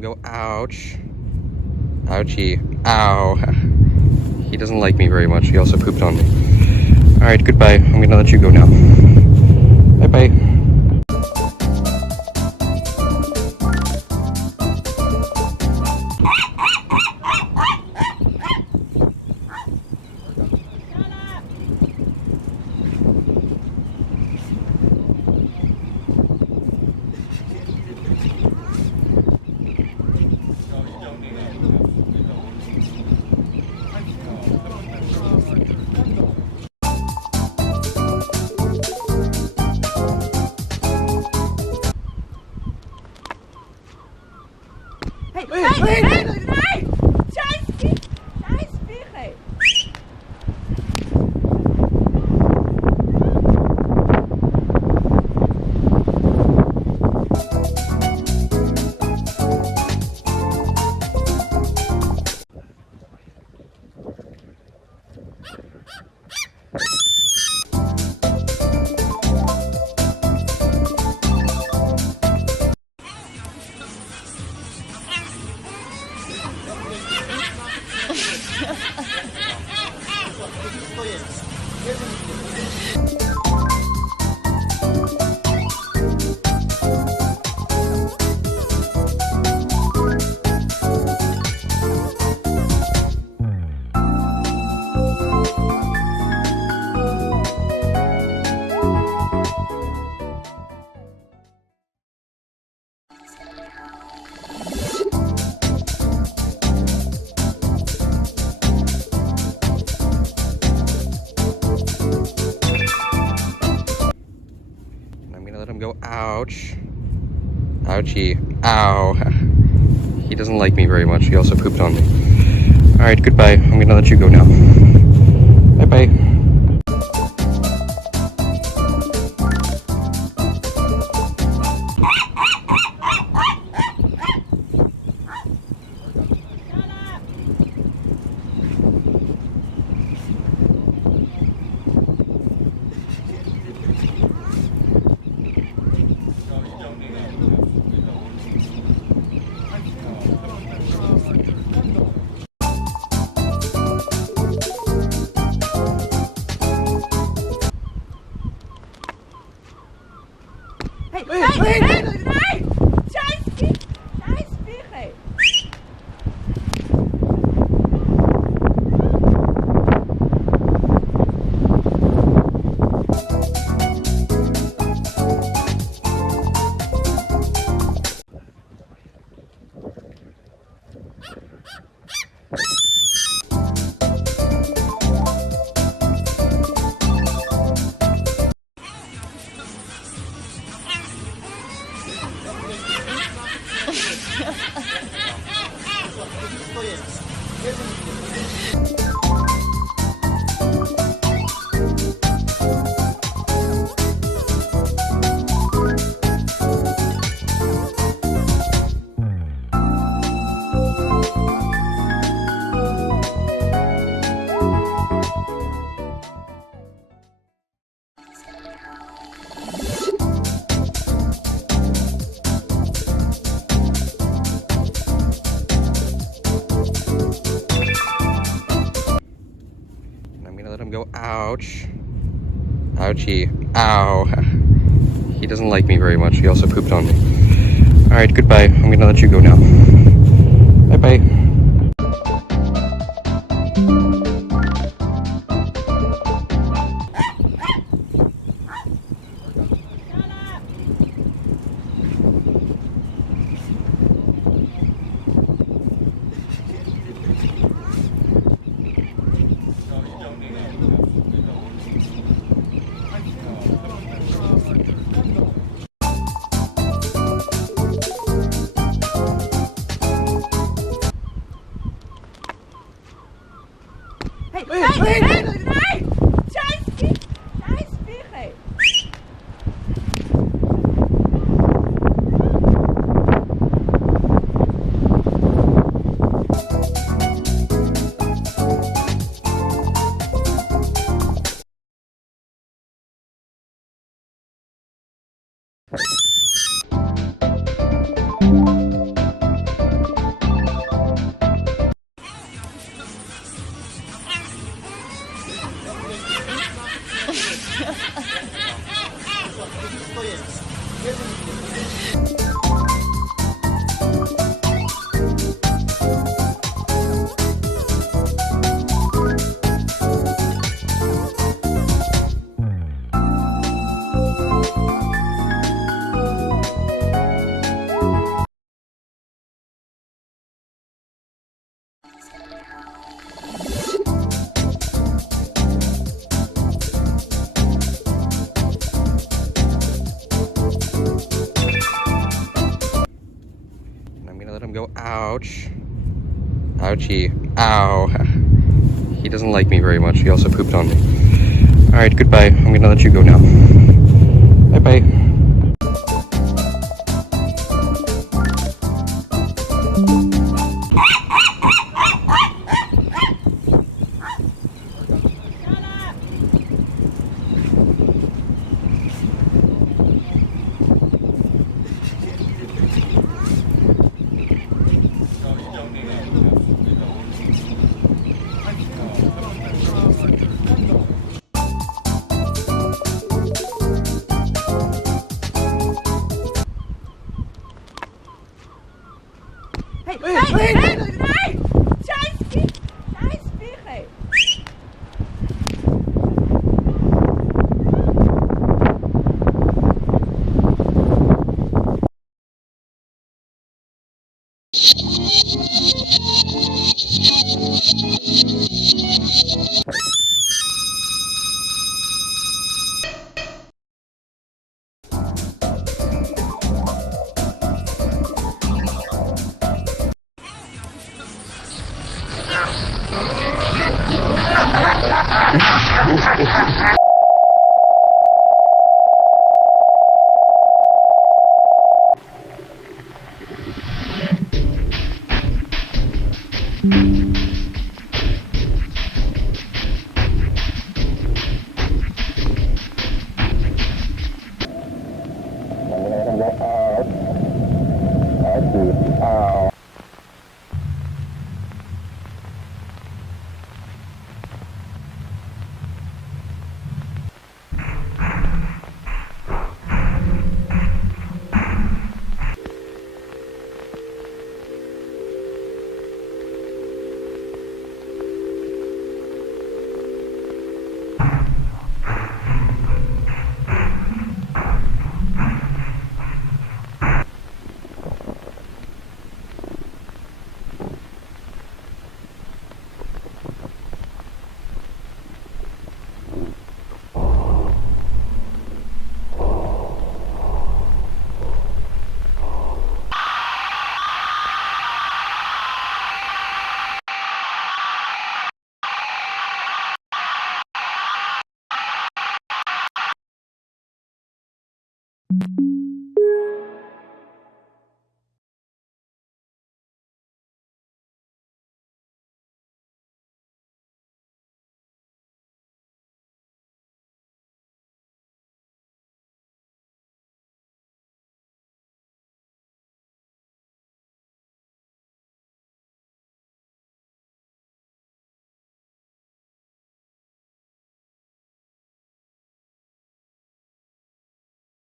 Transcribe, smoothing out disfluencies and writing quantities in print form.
him go, ouch. Ouchie. Ow. He doesn't like me very much. He also pooped on me. Alright, goodbye. I'm gonna let you go now. Bye-bye. Nee! Scheiß Viecher! Let him go, ouch. Ouchie. Ow. He doesn't like me very much. He also pooped on me. Alright, goodbye. I'm gonna let you go now. Bye-bye. Hey! Scheiß Viecher! Let him go, ouch. Ouchie. Ow. He doesn't like me very much. He also pooped on me. Alright, goodbye. I'm gonna let you go now. Bye-bye. let him go. Ouch. Ouchie. Ow. He doesn't like me very much. He also pooped on me. Alright, goodbye. I'm gonna let you go now. Bye-bye. Hey, nee! Scheiß Viech, ey!